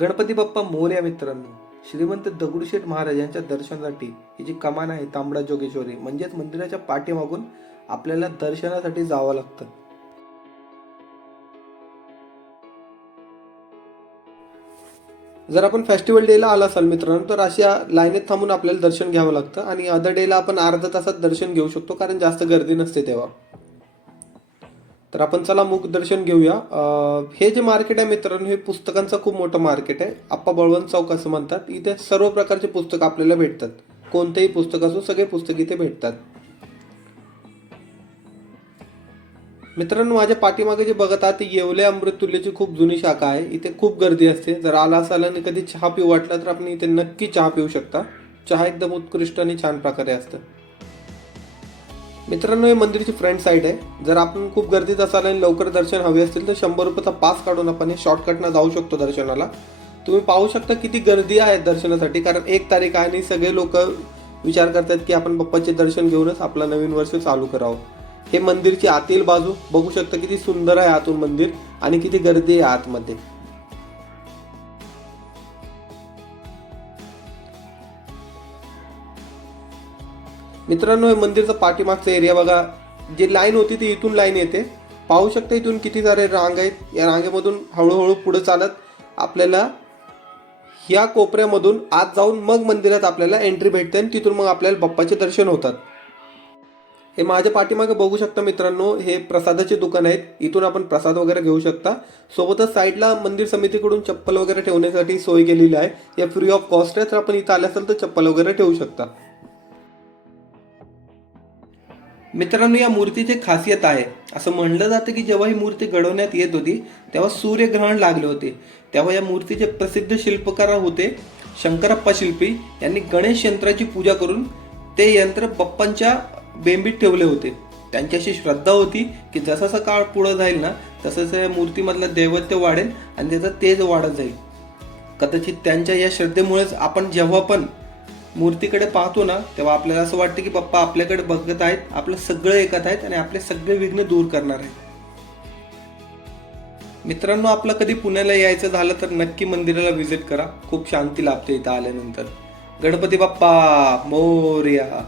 गणपती बाप्पा मोर्या मित्रांनो श्रीमंत दगडूशेठ महाराज यांच्या दर्शनासाठी ही जी कमान आहे तांबडा जोगेश्वरी म्हणजेच मंदिराच्या पाठीमागून आपल्याला दर्शनासाठी जावं लागतं. जर आपण फेस्टिवल डेला आला असाल मित्रांनो तर अशा लाईनीत थांबून आपल्याला दर्शन घ्यावं लागतं आणि अदर डेला आपण अर्धा तासात दर्शन घेऊ शकतो कारण जास्त गर्दी नसते तेव्हा. तर आपण चला मुख दर्शन घेऊया. हे जे मार्केट आहे मित्रांनो हे पुस्तकांचं खूप मोठं मार्केट आहे. आप्पा बळवंत चौक असं म्हणतात. इथे सर्व प्रकारचे पुस्तक आपल्याला भेटतात. कोणतेही पुस्तक असो सगळे पुस्तक इथे भेटतात. मित्रांनो माझ्या पाठीमागे जे बघत आहात ती येवले अमृततुल्यची खूप जुनी शाखा आहे. इथे खूप गर्दी असते. जर आला असाल आणि कधी चहा पिऊ वाटला तर आपण इथे नक्की चहा पिऊ शकता. चहा एकदम उत्कृष्ट आणि छान प्रकारे असतं. मित्रांनो हे मंदिरची फ्रंट साईड आहे. जर आपण खूप गर्दीत असाल आणि लवकर दर्शन हवे असतील तर शंभर रुपयाचा पास काढून आपण हे शॉर्टकटनं जाऊ शकतो दर्शनाला. तुम्ही पाहू शकता किती गर्दी आहे दर्शनासाठी कारण एक तारीख आहे आणि सगळे लोक विचार करतात की आपण बाप्पाचे दर्शन घेऊनच आपला नवीन वर्ष चालू करावं. हे मंदिरची आतील बाजू बघू शकता किती सुंदर आहे आतून मंदिर आणि किती गर्दी आहे आतमध्ये. मित्रांनो हे मंदिरचा पाठीमागचा एरिया बघा. जी लाईन होती ती इथून लाईन येते. पाहू शकता इथून किती सारे रांग आहेत. या रांगेमधून हळूहळू पुढे चालत आपल्याला ह्या कोपऱ्यामधून आत जाऊन मग मंदिरात आपल्याला एंट्री भेटते आणि तिथून मग आपल्याला बाप्पाचे दर्शन होतात. हे माझ्या पाठीमागे बघू शकता मित्रांनो हे प्रसादाचे दुकान आहेत. इथून आपण प्रसाद वगैरे घेऊ शकता. सोबतच साईडला मंदिर समितीकडून चप्पल वगैरे ठेवण्यासाठी सोय केलेली आहे. या फ्री ऑफ कॉस्ट आहे. तर आपण इथं आल्या असेल तर चप्पल वगैरे ठेवू शकता. मित्रांनो या मूर्तीची खासियत आहे. असं म्हणलं जातं की जेव्हा ही मूर्ती घडवण्यात येत होती तेव्हा सूर्यग्रहण लागले होते. तेव्हा या मूर्तीचे प्रसिद्ध शिल्पकार होते शंकरप्पा शिल्पी. यांनी गणेश यंत्राची पूजा करून ते यंत्र बप्पांच्या बेंबीत ठेवले होते. त्यांच्याशी श्रद्धा होती की जसा काळ पुढं जाईल ना तसं या मूर्तीमधलं दैवत्य वाढेल आणि त्याचं तेज वाढत जाईल. कदाचित त्यांच्या या श्रद्धेमुळेच आपण जेव्हा पण मूर्तीकडे पाहतो ना तेव्हा आपल्याला असं वाटतं की बाप्पा आपल्याकडे बघत आहेत आपलं सगळं ऐकत आहेत आणि आपले सगळे विघ्न दूर करणार आहेत. मित्रांनो आपलं कधी पुण्याला यायचं झालं तर नक्की मंदिराला व्हिजिट करा. खूप शांती लाभते इथं आल्यानंतर. गणपती बाप्पा मोर्या.